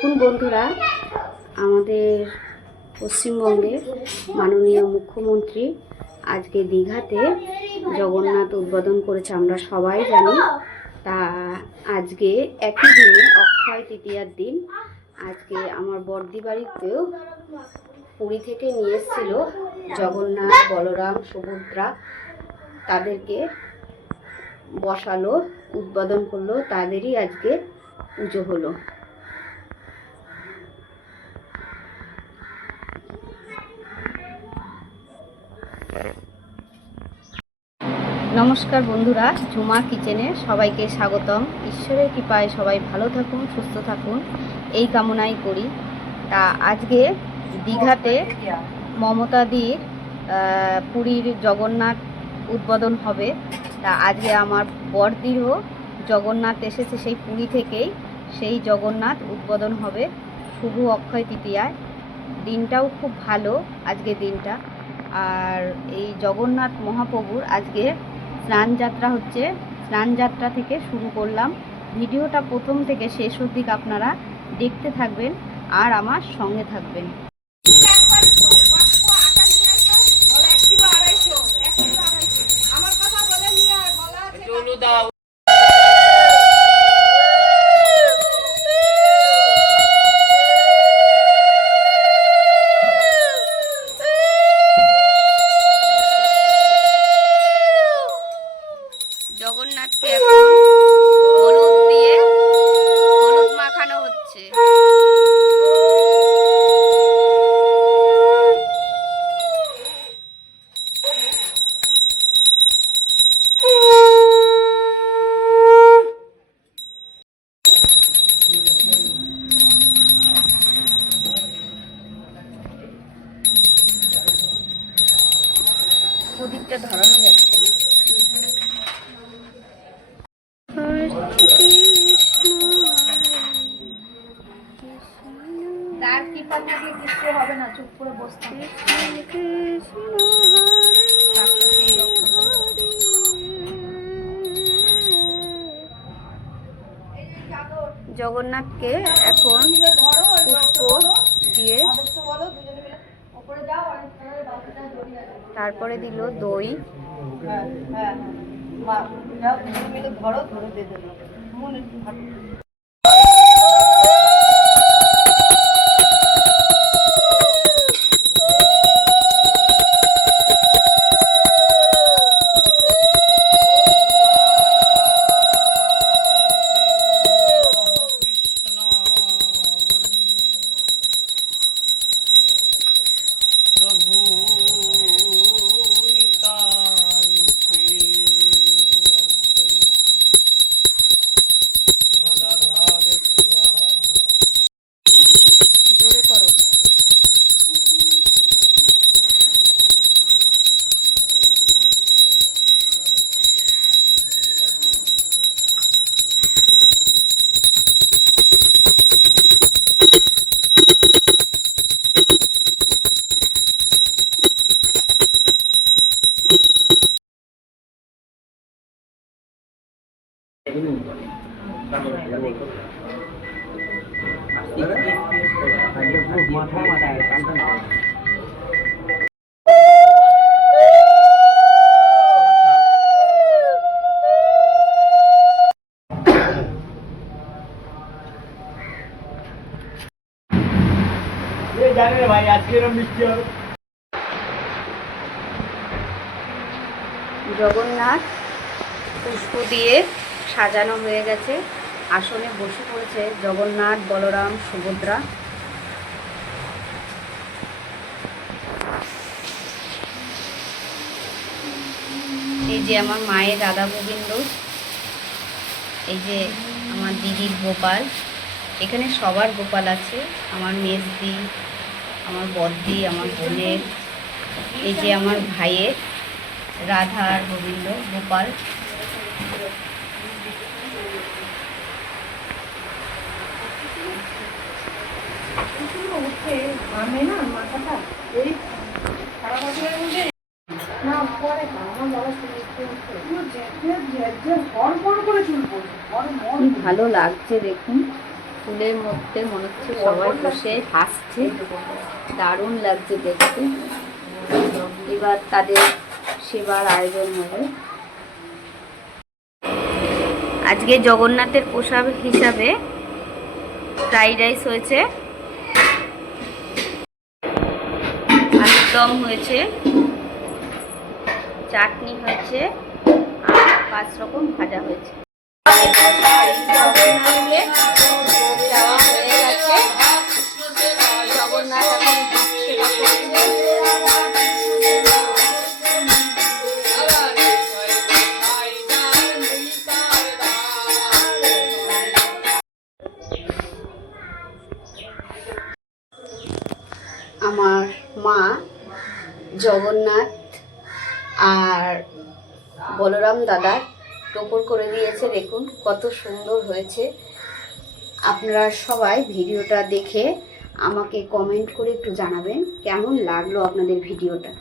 দেখুন বন্ধুরা, আমাদের পশ্চিমবঙ্গের মাননীয় মুখ্যমন্ত্রী আজকে দীঘাতে জগন্নাথ উদ্বোধন করেছে, আমরা সবাই জানি। তা আজকে একই দিনে অক্ষয় তৃতীয়ার দিন আজকে আমার বর্দি বাড়িতেও পুরী থেকে নিয়ে এসেছিল জগন্নাথ, বলরাম, সুভদ্রা। তাদেরকে বসালো, উদ্বোধন করলো, তাদেরই আজকে পুজো হলো। নমস্কার বন্ধুরা, ঝুমা কিচেনে সবাইকে স্বাগতম। ঈশ্বরের কৃপায় সবাই ভালো থাকুন, সুস্থ থাকুন, এই কামনাই করি। তা আজকে দীঘাতে মমতাদির পুরীর জগন্নাথ উদ্বোধন হবে। তা আজকে আমার বড়দিরও জগন্নাথ এসেছে সেই পুরী থেকেই, সেই জগন্নাথ উদ্বোধন হবে শুভ অক্ষয় তৃতীয়ায়। দিনটাও খুব ভালো আজকে দিনটা। আর এই জগন্নাথ মহাপ্রভুর আজকে স্নান যাত্রা হচ্ছে, স্নান যাত্রা থেকে শুরু করলাম। ভিডিওটা প্রথম থেকে শেষ অবধি আপনারা দেখতে থাকবেন আর আমার সঙ্গে থাকবেন। জগন্নাথকে এখন হলুদ দিয়ে হলুদ মাখানো হচ্ছে। প্রদীপটা ধরানো যাচ্ছে না। তার কৃপা থাকলে কিছু হবে না, চুপ করে বসতে। জগন্নাথকে এখন পুষ্প দিয়ে তারপরে দিল দই। জগন্নাথ পুষ্প দিয়ে সাজানো হয়ে গেছে, আসনে বসে পড়েছে জগন্নাথ, বলরাম, সুভদ্রা। এই যে আমার মায়ের রাধা গোবিন্দ, এই যে আমার দিদির গোপাল, এখানে সবার গোপাল আছে, আমার মেজদি, আমার বদ্দি, আমার বোনের, এই যে আমার ভাইয়ের রাধা আর গোবিন্দ গোপাল। কি ভালো লাগছে দেখুন। ফুলের মধ্যে মনে হচ্ছে সবাই বসে হাসছে, দারুণ লাগছে দেখতে। এবার তাদের সেবার আয়োজন হবে। আজকে জগন্নাথের প্রসাদ হিসাবে ফ্রাইড রাইস হয়েছে, আলুর দম হয়েছে, চাটনি হয়েছে আর 5 রকম ভাজা হয়েছে। দেওয়া হয়ে গেছে, জগন্নাথ এখন সেবা করছে। আমার মা জগন্নাথ আর বলরাম দাদা টোপর করে দিয়েছে, দেখুন কত সুন্দর হয়েছে। আপনারা সবাই ভিডিওটা দেখে আমাকে কমেন্ট করে একটু জানাবেন কেমন লাগলো আপনাদের ভিডিওটা।